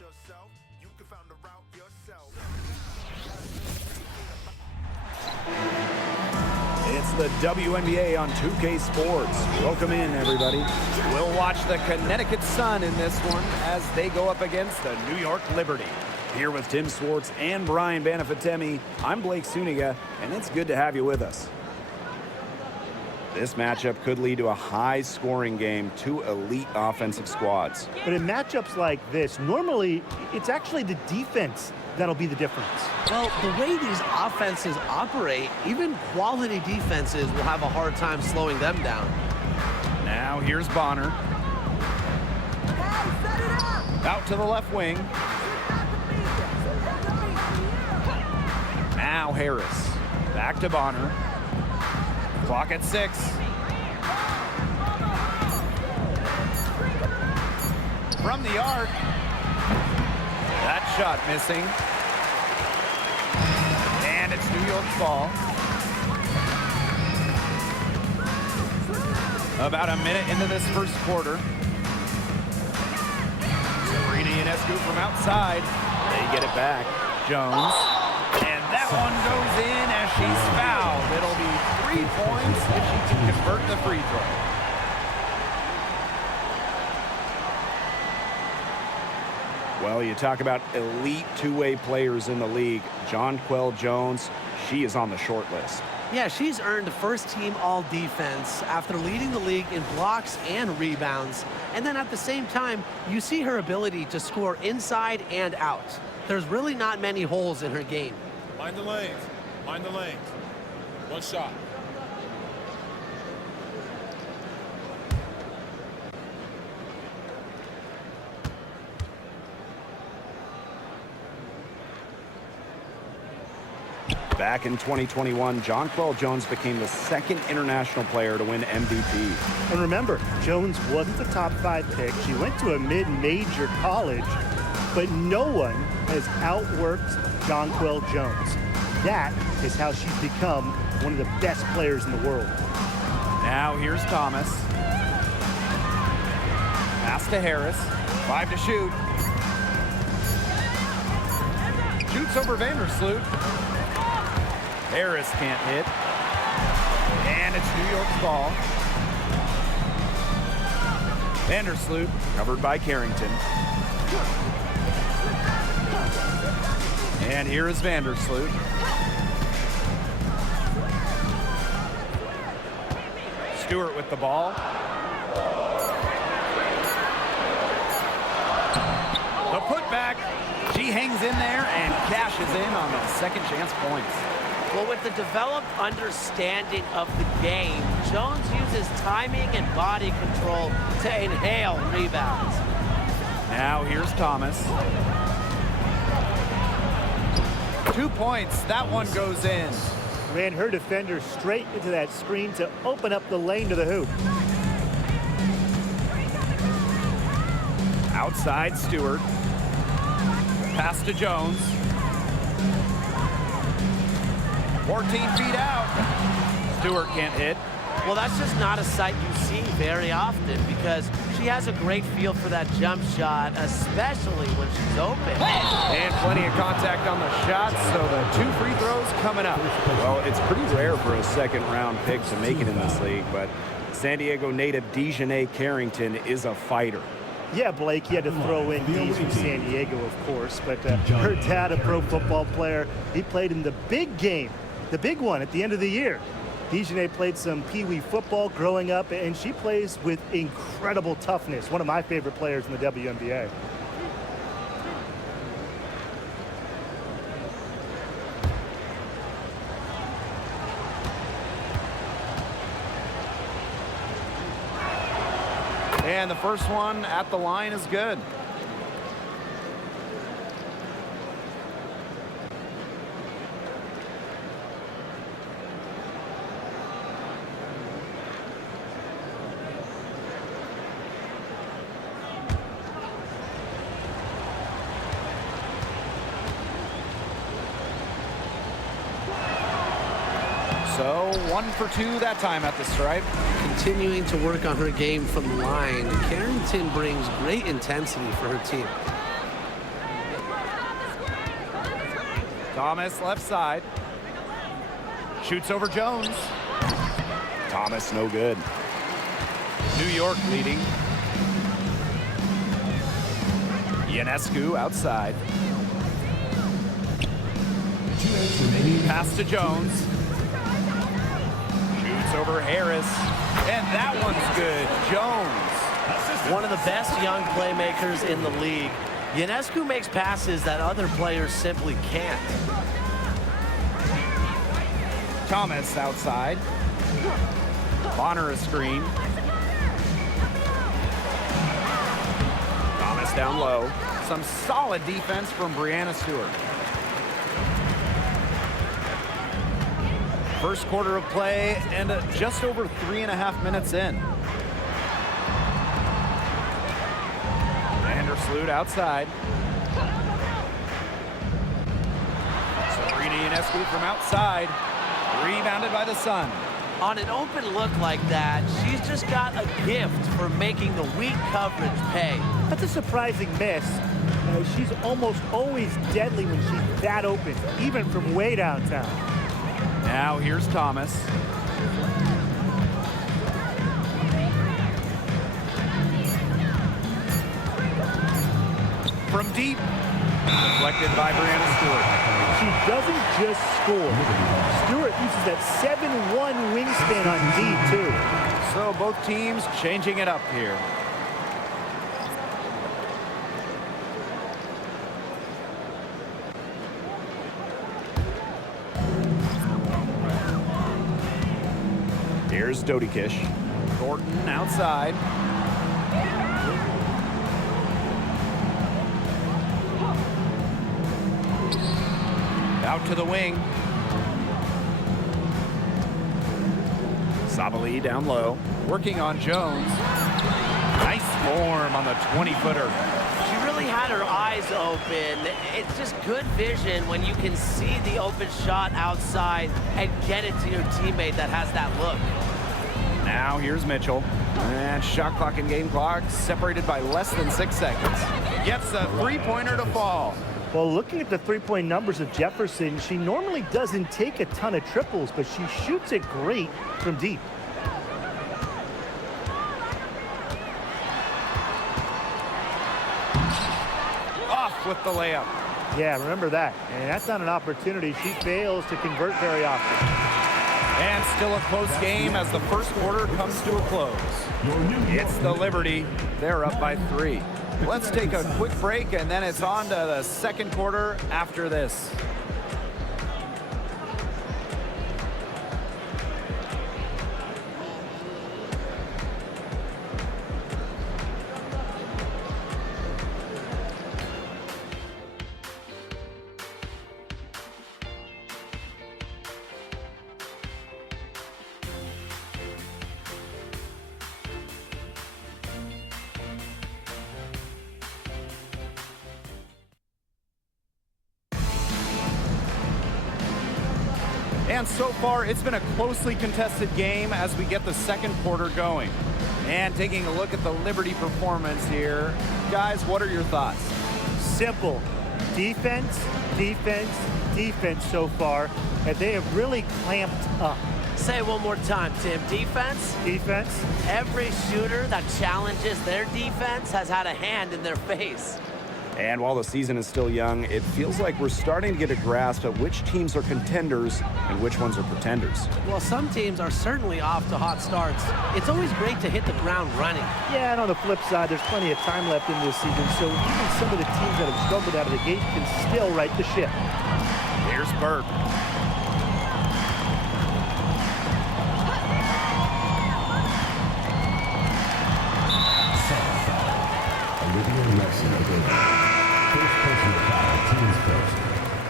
yourself, you can find the route yourself. It's the WNBA on 2K Sports. Welcome in, everybody. We'll watch the Connecticut Sun in this one as they go up against the New York Liberty. Here with Tim Swartz and Brian Banafitemi, I'm Blake Suniga, and it's good to have you with us. This matchup could lead to a high-scoring game, two elite offensive squads. But in matchups like this, normally it's actually the defense that'll be the difference. Well, the way these offenses operate, even quality defenses will have a hard time slowing them down. Now here's Bonner. Out to the left wing. Now Harris. Back to Bonner. Clock at 6. From the arc. That shot missing. And it's New York's ball. About a minute into this first quarter. Sabrina Ionescu from outside. They get it back. Jones. And that one goes in as she's fouled. It'll be 3 points if she can convert the free throw. Well, you talk about elite two-way players in the league. Jonquel Jones, she is on the short list. Yeah, she's earned first-team all-defense after leading the league in blocks and rebounds. And then at the same time, you see her ability to score inside and out. There's really not many holes in her game. Mind the lanes. Mind the lanes. One shot. Back in 2021, Jonquel Jones became the second international player to win MVP. And remember, Jones wasn't the top 5 pick. She went to a mid-major college, but no one has outworked Jonquel Jones. That is how she's become one of the best players in the world. Now here's Thomas. Pass to Harris. 5 to shoot. Shoots over Vandersloot. Harris can't hit. And it's New York's ball. Vandersloot covered by Carrington. And here is Vandersloot. Stewart with the ball. The putback. She hangs in there and cashes in on the second chance points. Well, with the developed understanding of the game, Jones uses timing and body control to inhale rebounds. Now here's Thomas. 2 points. That one goes in. Ran her defender straight into that screen to open up the lane to the hoop. Outside Stewart. Pass to Jones. 14 feet out. Stewart can't hit. Well, that's just not a sight you see very often because she has a great feel for that jump shot, especially when she's open. And plenty of contact on the shots, so the 2 free throws coming up. Well, it's pretty rare for a second-round pick to make it in this league, but San Diego native Dejanay Carrington is a fighter. Yeah, Blake, he had to throw in D's from San Diego, of course, but her dad, a pro football player, he played in the big game, the big one at the end of the year. Dejanay played some Pee Wee football growing up, and she plays with incredible toughness. One of my favorite players in the WNBA. And the first one at the line is good. So 1 for 2 that time at the stripe. Continuing to work on her game from the line, Carrington brings great intensity for her team. Thomas left side. Shoots over Jones. Thomas no good. New York leading. Ionescu outside. Pass to Jones. Shoots over Harris. And that one's good. Jones. One of the best young playmakers in the league. Ionescu makes passes that other players simply can't. Thomas outside. Bonner a screen. Thomas down low. Some solid defense from Brianna Stewart. First quarter of play and just over 3.5 minutes in. Vandersloot outside. Sabrina Ionescu from outside. Rebounded by the Sun. On an open look like that, she's just got a gift for making the weak coverage pay. That's a surprising miss. She's almost always deadly when she's that open, even from way downtown. Now here's Thomas. From deep. Deflected by Brianna Stewart. She doesn't just score. Stewart uses that 7'1" wingspan on D, too. So both teams changing it up here. Here's Dodikish. Thornton outside. Out to the wing. Sabali down low. Working on Jones. Nice form on the 20-footer. She really had her eyes open. It's just good vision when you can see the open shot outside and get it to your teammate that has that look. Now here's Mitchell. And shot clock and game clock separated by less than 6 seconds. Gets a three-pointer to fall. Well, looking at the three-point numbers of Jefferson, she normally doesn't take a ton of triples, but she shoots it great from deep. Off with the layup. Yeah, remember that. And that's not an opportunity she fails to convert very often. And still a close game as the first quarter comes to a close. It's the Liberty. They're up by 3. Let's take a quick break, and then it's on to the second quarter after this. And so far, it's been a closely contested game as we get the second quarter going. And taking a look at the Liberty performance here, guys, what are your thoughts? Simple. Defense, defense, defense so far, and they have really clamped up. Say it one more time, Tim. Defense? Defense. Every shooter that challenges their defense has had a hand in their face. And while the season is still young, it feels like we're starting to get a grasp at which teams are contenders and which ones are pretenders. Well, some teams are certainly off to hot starts. It's always great to hit the ground running. Yeah, and on the flip side, there's plenty of time left in this season, so even some of the teams that have struggled out of the gate can still right the ship. Here's Burke.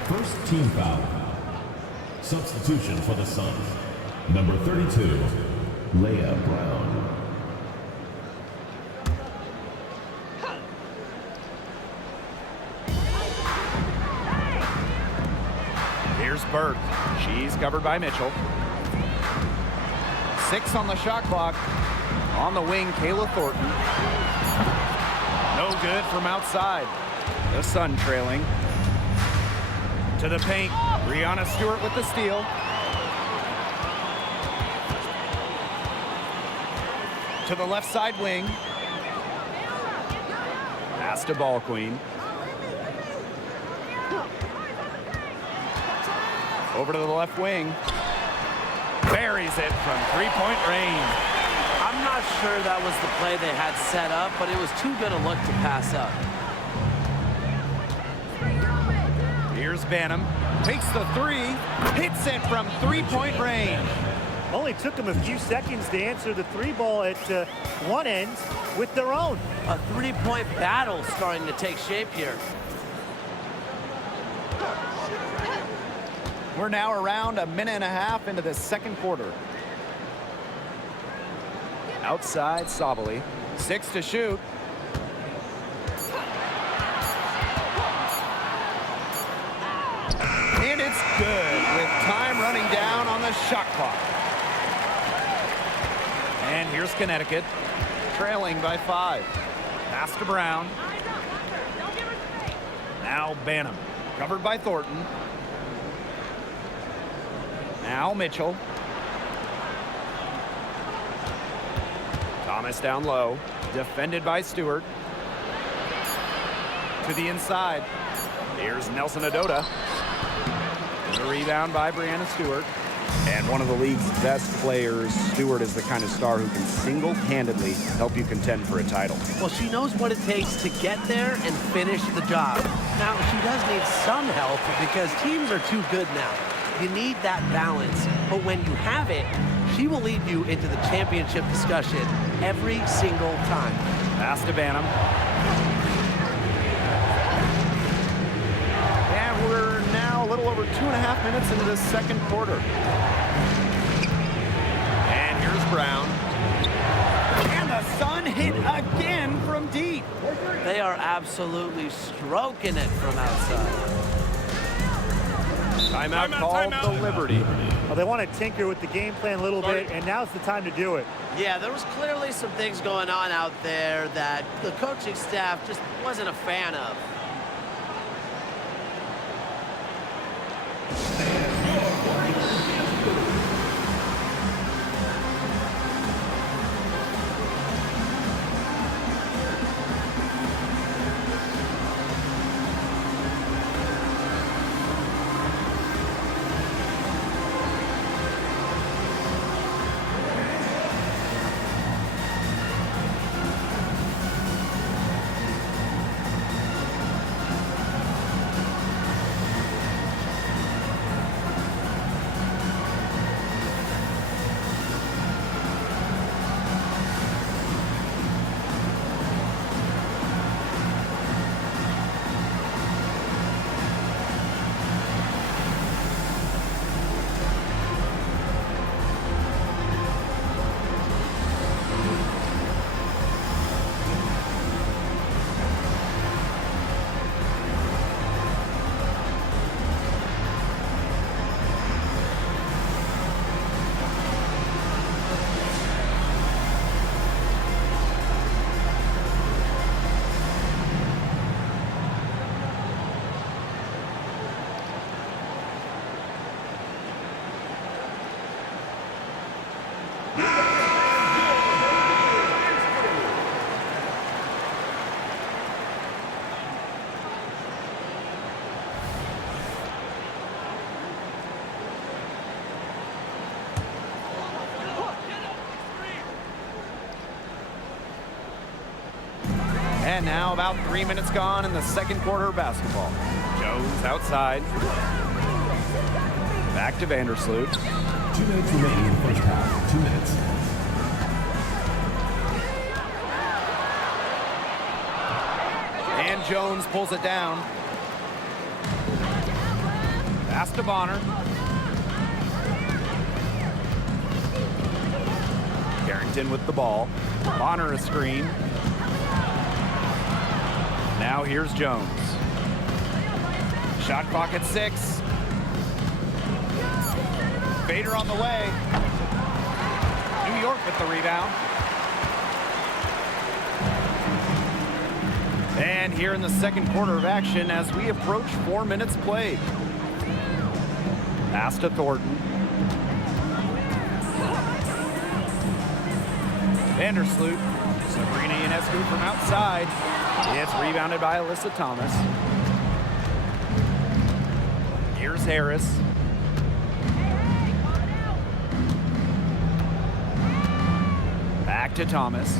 First team foul. Substitution for the Suns. Number 32, Leah Brown. Here's Burke. She's covered by Mitchell. 6 on the shot clock. On the wing, Kayla Thornton. No good from outside. The Sun trailing. To the paint. Brianna Stewart with the steal. To the left side wing. Pass to Ball Queen. Over to the left wing. Buries it from three-point range. I'm not sure that was the play they had set up, but it was too good a look to pass up. Here's Banham. Takes the three. Hits it from three-point range. Only took them a few seconds to answer the three ball at one end with their own. A three-point battle starting to take shape here. We're now around a minute and a half into the second quarter. Outside, Sabali. 6 to shoot. And it's good with time running down on the shot clock. And here's Connecticut, trailing by 5. Pass to Brown. Now Banham, covered by Thornton. Now Mitchell. Thomas down low, defended by Stewart. To the inside. Here's Nelson Adota. The rebound by Brianna Stewart. And one of the league's best players, Stewart is the kind of star who can single-handedly help you contend for a title. Well, she knows what it takes to get there and finish the job. Now, she does need some help because teams are too good now. You need that balance, but when you have it, she will lead you into the championship discussion every single time. Pass to Banham. And we're now a little over 2.5 minutes into the second quarter. And here's Brown. And the Sun hit again from deep. They are absolutely stroking it from outside. Timeout called the Liberty. Well, they want to tinker with the game plan a little bit, and now's the time to do it. Yeah, there was clearly some things going on out there that the coaching staff just wasn't a fan of. And now about 3 minutes gone in the second quarter of basketball. Jones outside. Back to Vandersloot. 2 minutes remaining in the first half. 2 minutes. And Jones pulls it down. Pass to Bonner. Carrington with the ball. Bonner a screen. Now here's Jones. Shot clock at 6. Bader on the way. New York with the rebound. And here in the second quarter of action as we approach 4 minutes played. Pass to Thornton. Vandersloot. Sabrina Ionescu from outside. It's rebounded by Alyssa Thomas. Here's Harris. Back to Thomas.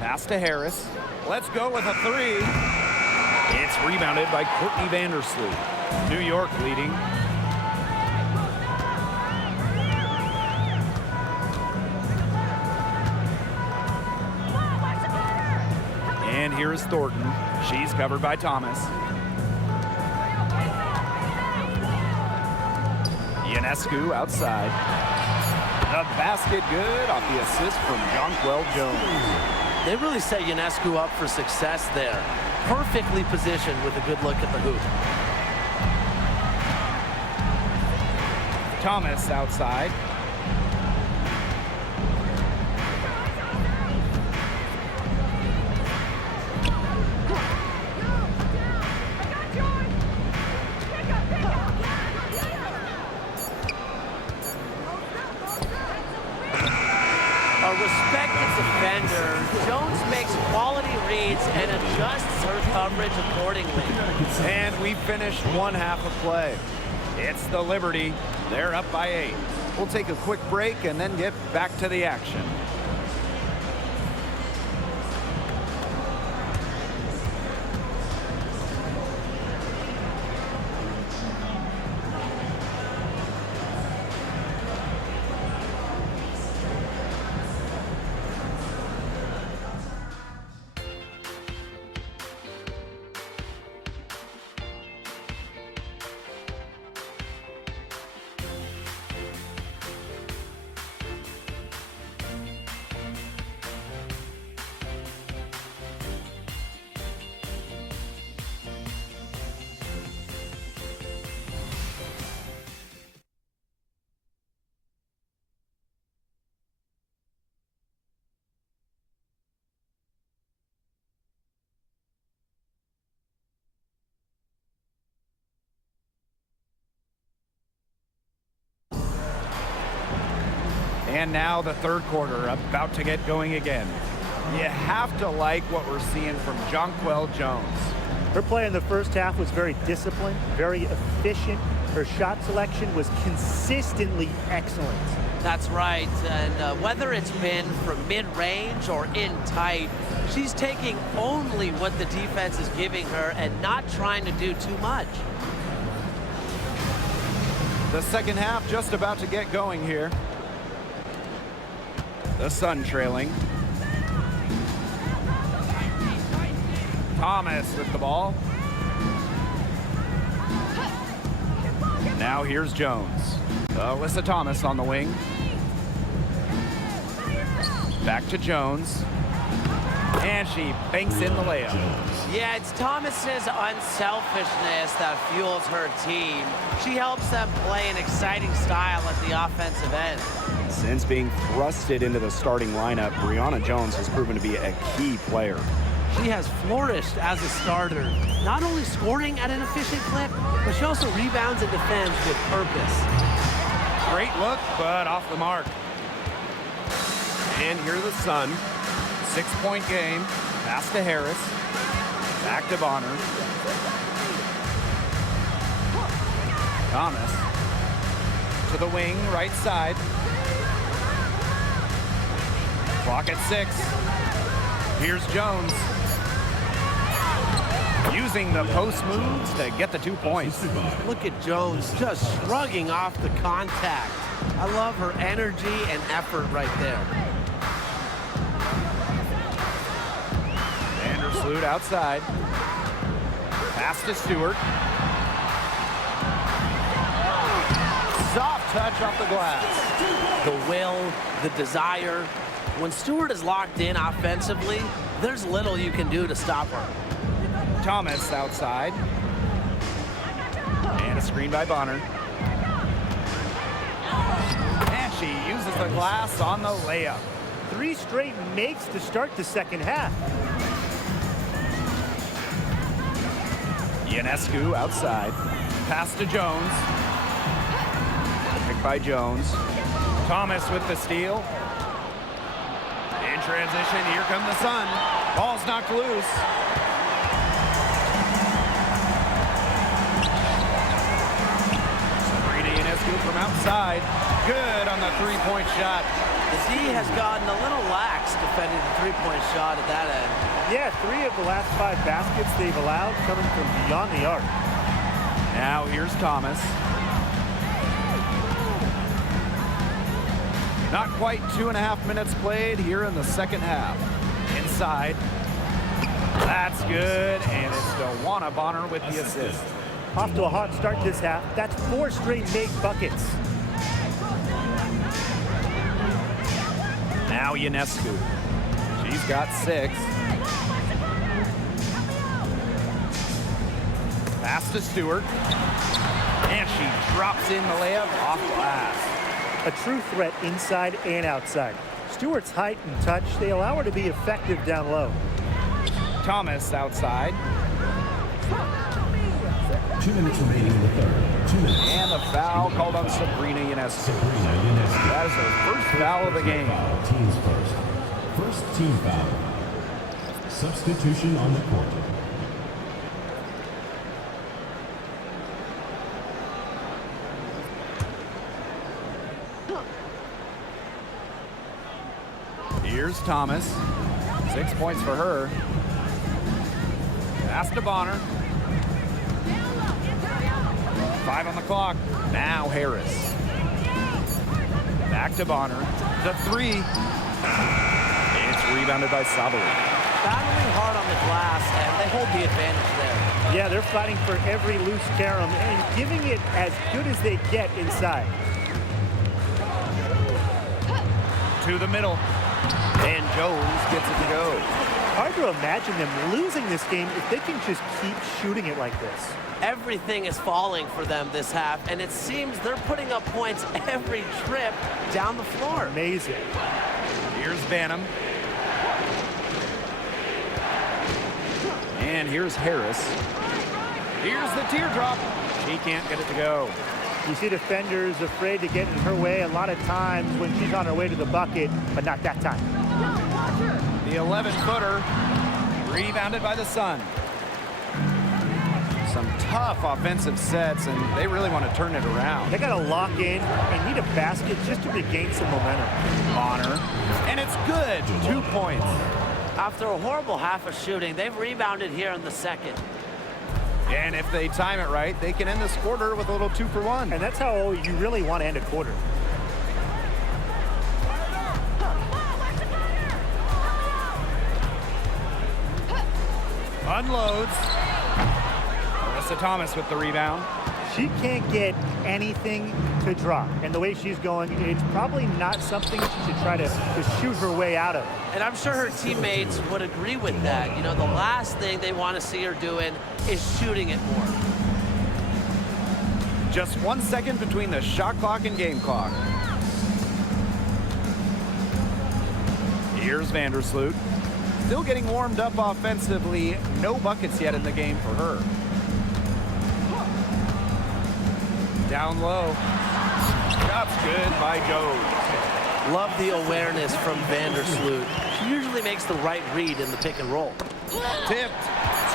Pass to Harris. Let's go with a three. It's rebounded by Courtney Vandersloot. New York leading. And here's Thornton. She's covered by Thomas. Ionescu outside. The basket good off the assist from Jonquel Jones. They really set Ionescu up for success there. Perfectly positioned with a good look at the hoop. Thomas outside. A respected defender, Jones makes quality reads and adjusts her coverage accordingly. And we finished one half of play. It's the Liberty. They're up by 8. We'll take a quick break and then get back to the action. And now the third quarter about to get going again. You have to like what we're seeing from Jonquel Jones. Her play in the first half was very disciplined, very efficient. Her shot selection was consistently excellent. That's right, and whether it's been from mid-range or in tight, she's taking only what the defense is giving her and not trying to do too much. The second half just about to get going here. The Sun trailing. Thomas with the ball. Now here's Jones. Alyssa Thomas on the wing. Back to Jones. And she banks in the layup. Yeah, it's Thomas's unselfishness that fuels her team. She helps them play an exciting style at the offensive end. Since being thrusted into the starting lineup, Brianna Jones has proven to be a key player. She has flourished as a starter, not only scoring at an efficient clip, but she also rebounds and defends with purpose. Great look, but off the mark. And here the Sun. 6-point game. Pass to Harris. Back to Bonner. Thomas. To the wing, right side. Clock at 6. Here's Jones. Using the post moves to get the 2 points. Look at Jones just shrugging off the contact. I love her energy and effort right there. Vandersloot outside. Pass to Stewart. Soft touch off the glass. The will, the desire. When Stewart is locked in offensively, there's little you can do to stop her. Thomas outside. And a screen by Bonner. And she uses the glass on the layup. 3 straight makes to start the second half. Ionescu outside. Pass to Jones. Picked by Jones. Thomas with the steal. In transition, here come the Sun. Ball's knocked loose. Sabrina Ionescu from outside. Good on the three-point shot. The D has gotten a little lax defending the three-point shot at that end. Yeah, 3 of the last 5 baskets they've allowed coming from beyond the arc. Now here's Thomas. Not quite 2.5 minutes played here in the second half. Inside. That's good, and it's DeWanna Bonner with the assist. Off to a hot start this half. That's 4 straight make buckets. Now Ionescu. She's got 6. Pass to Stewart. And she drops in the layup off glass. A true threat inside and outside. Stewart's height and touch, they allow her to be effective down low. Thomas outside. 2 minutes remaining in the third. 2 minutes. And the foul called on Sabrina Ionescu. Sabrina Ionescu. That is her first foul of the game. Foul, teams first. First team foul. Substitution on the court. Here's Thomas. 6 points for her. Pass to Bonner. 5 on the clock. Now Harris. Back to Bonner. The 3. It's rebounded by Sabali. Battling hard on the glass, and they hold the advantage there. Yeah, they're fighting for every loose carom and giving it as good as they get inside. To the middle. And Jones gets it to go. Hard to imagine them losing this game if they can just keep shooting it like this. Everything is falling for them this half, and it seems they're putting up points every trip down the floor. Amazing. Here's Banham. And here's Harris. Here's the teardrop. She can't get it to go. You see defenders afraid to get in her way a lot of times when she's on her way to the bucket, but not that time. The 11-footer rebounded by the Sun. Some tough offensive sets, and they really want to turn it around. They got to lock in and need a basket just to regain some momentum. Bonner. And it's good. 2 points. After a horrible half of shooting, they've rebounded here in the second. And if they time it right, they can end this quarter with a little 2-for-1. And that's how you really want to end a quarter. Unloads. Alyssa Thomas with the rebound. She can't get anything to drop. And the way she's going, it's probably not something she should try to shoot her way out of. And I'm sure her teammates would agree with that. You know, the last thing they want to see her doing is shooting it more. Just 1 second between the shot clock and game clock. Here's Vandersloot. Still getting warmed up offensively. No buckets yet in the game for her. Down low. Shot's good by Jones. Love the awareness from Vandersloot. She usually makes the right read in the pick and roll. Tipped.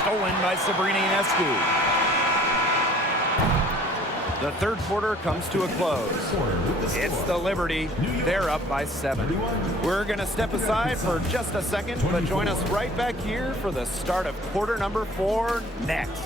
Stolen by Sabrina Ionescu. The third quarter comes to a close. It's the Liberty. They're up by 7. We're going to step aside for just a second, but join us right back here for the start of quarter number 4 next.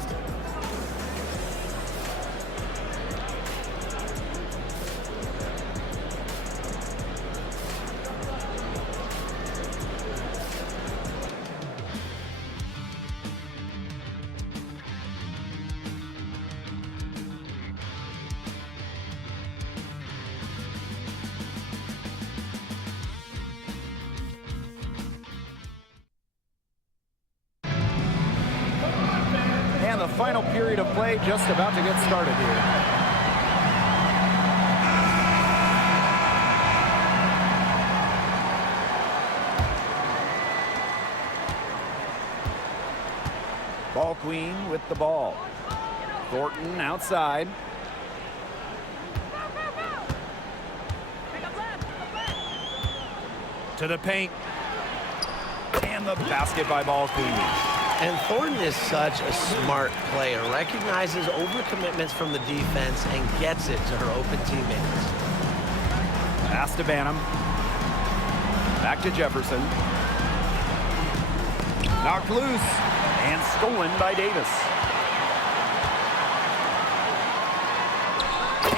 And the final period of play just about to get started here. Ball queen with the ball. Thornton outside. To the paint. And the basket by Ball queen. And Thornton is such a smart player. Recognizes overcommitments from the defense and gets it to her open teammates. Pass to Banham. Back to Jefferson. Knocked loose. And stolen by Davis.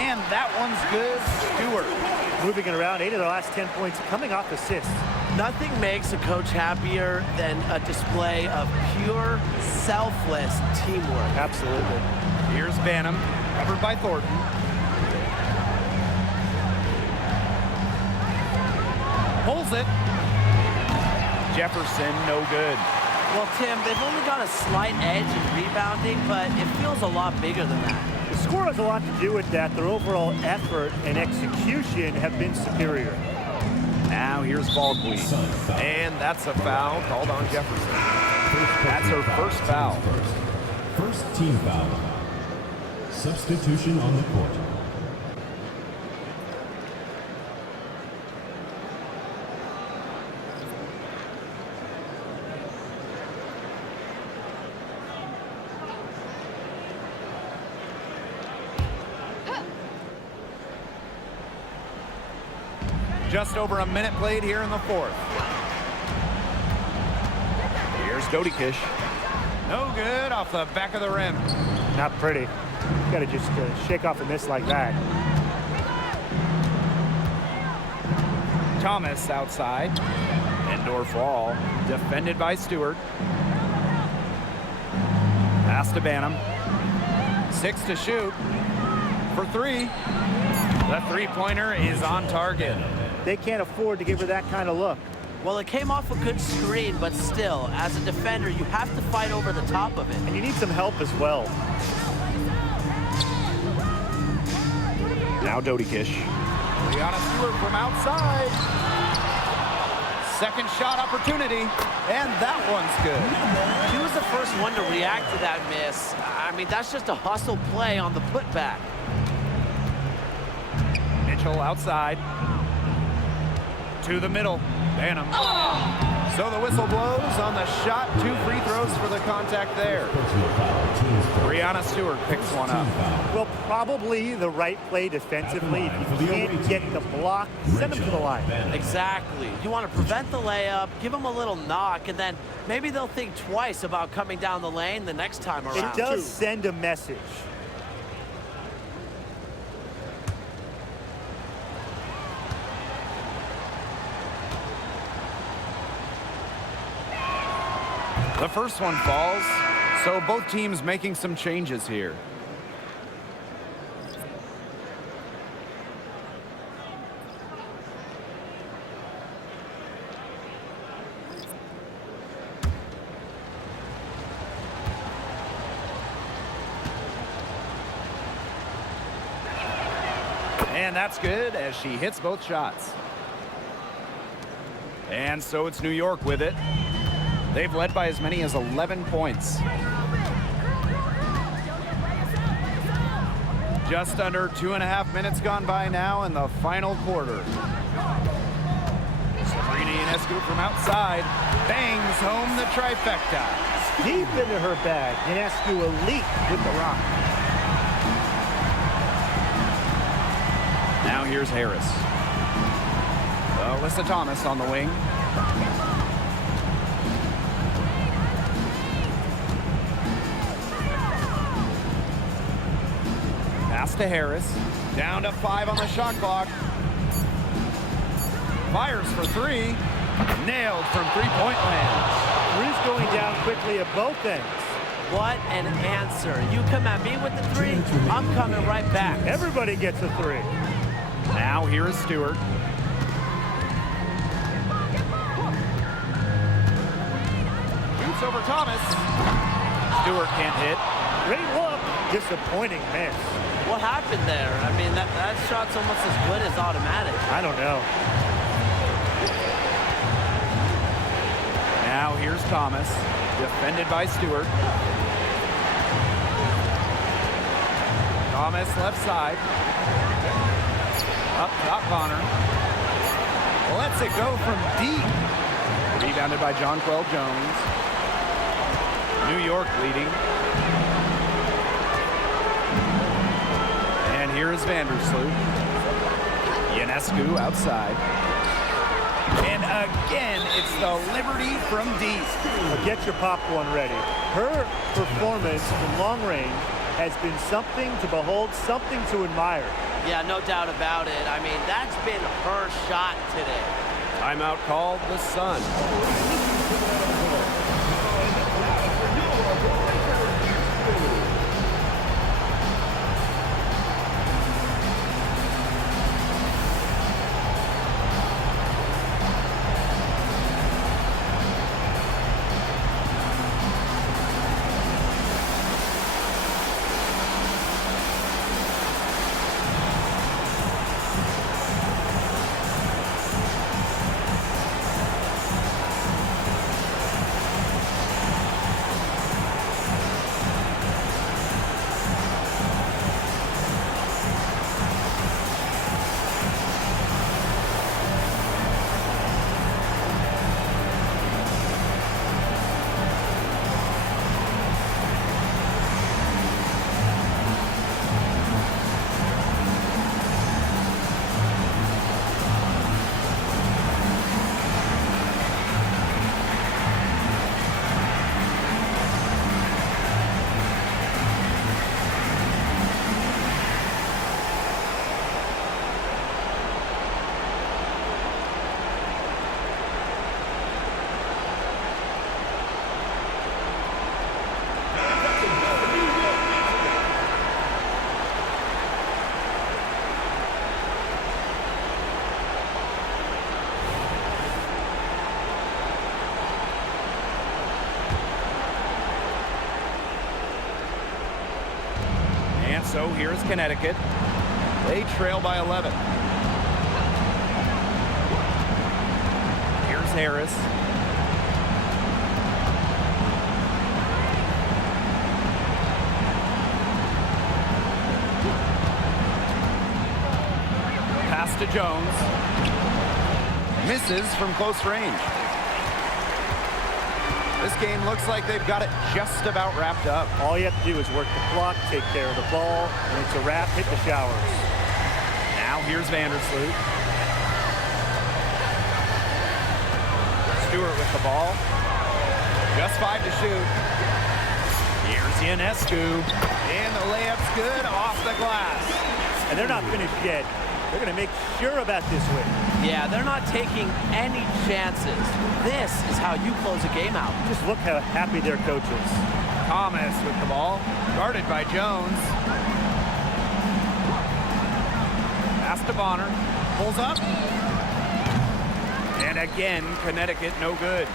And that one's good. Stewart. Moving it around, 8 of the last 10 points coming off assists. Nothing makes a coach happier than a display of pure, selfless teamwork. Absolutely. Here's Banham, covered by Thornton. Pulls it. Jefferson, no good. Well, Tim, they've only got a slight edge in rebounding, but it feels a lot bigger than that. The score has a lot to do with that. Their overall effort and execution have been superior. Now here's Ball queen. And that's a foul called on Jefferson. That's her first foul. First team foul. Substitution on the court. Just over a minute played here in the fourth. Here's Dodikish. No good off the back of the rim. Not pretty. Got to just shake off a miss like that. Thomas outside. Indoor fall. Defended by Stewart. Pass to Banham. 6 to shoot. For 3. The three-pointer is on target. They can't afford to give her that kind of look. Well, it came off a good screen, but still, as a defender, you have to fight over the top of it. And you need some help as well. Now Dodikish. Brianna Stewart from outside. Second shot opportunity, and that one's good. She was the first one to react to that miss. I mean, that's just a hustle play on the putback. Mitchell outside. To the middle. Banham. So the whistle blows on the shot. 2 free throws for the contact there. Brianna Stewart picks one up. Well, probably the right play defensively. If you can't get the block, send them to the line. Exactly. You want to prevent the layup, give them a little knock, and then maybe they'll think twice about coming down the lane the next time around. It does send a message. The first one falls, so both teams making some changes here. And that's good as she hits both shots. And so it's New York with it. They've led by as many as 11 points. Just under 2.5 minutes gone by now in the final quarter. Sabrina Ionescu from outside bangs home the trifecta. Deep into her bag, Ionescu elite with the rock. Now here's Harris. Alyssa Thomas on the wing. Pass to Harris. Down to 5 on the shot clock. Fires for 3. Nailed from three-point land. Three's going down quickly at both ends. What an answer. You come at me with the 3, I'm coming right back. Everybody gets a 3. Now here is Stewart. Shoots over Thomas. Stewart can't hit. Great look. Disappointing miss. What happened there? I mean, that shot's almost as good as automatic. I don't know. Now here's Thomas. Defended by Stewart. Thomas left side. Up top, Bonner. Lets it go from deep. Rebounded by Jonquel Jones. New York leading. And here is Vandersloot. Ionescu outside. And again, it's the Liberty from deep. Well, get your popcorn ready. Her performance from long range has been something to behold, something to admire. Yeah, no doubt about it. I mean, that's been her shot today. Timeout called the Sun. So here's Connecticut. They trail by 11. Here's Harris. Pass to Jones. Misses from close range. This game looks like they've got it just about wrapped up. All you have to do is work the clock, take care of the ball, and it's a wrap. Hit the showers. Now here's Vandersloot. Stewart with the ball. Just 5 to shoot. Here's Ionescu. And the layup's good off the glass. And they're not finished yet. They're going to make sure about this win. Yeah, they're not taking any chances. This is how you close a game out. Just look how happy their coach is. Thomas with the ball. Guarded by Jones. Pass to Bonner. Pulls up. And again, Connecticut no good.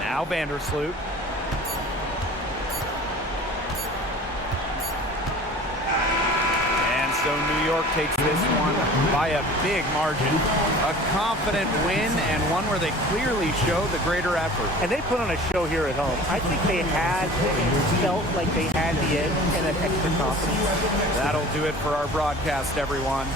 Now Vandersloot. So New York takes this one by a big margin. A confident win and one where they clearly show the greater effort. And they put on a show here at home. I think they felt like they had the edge and an extra confidence. That'll do it for our broadcast, everyone.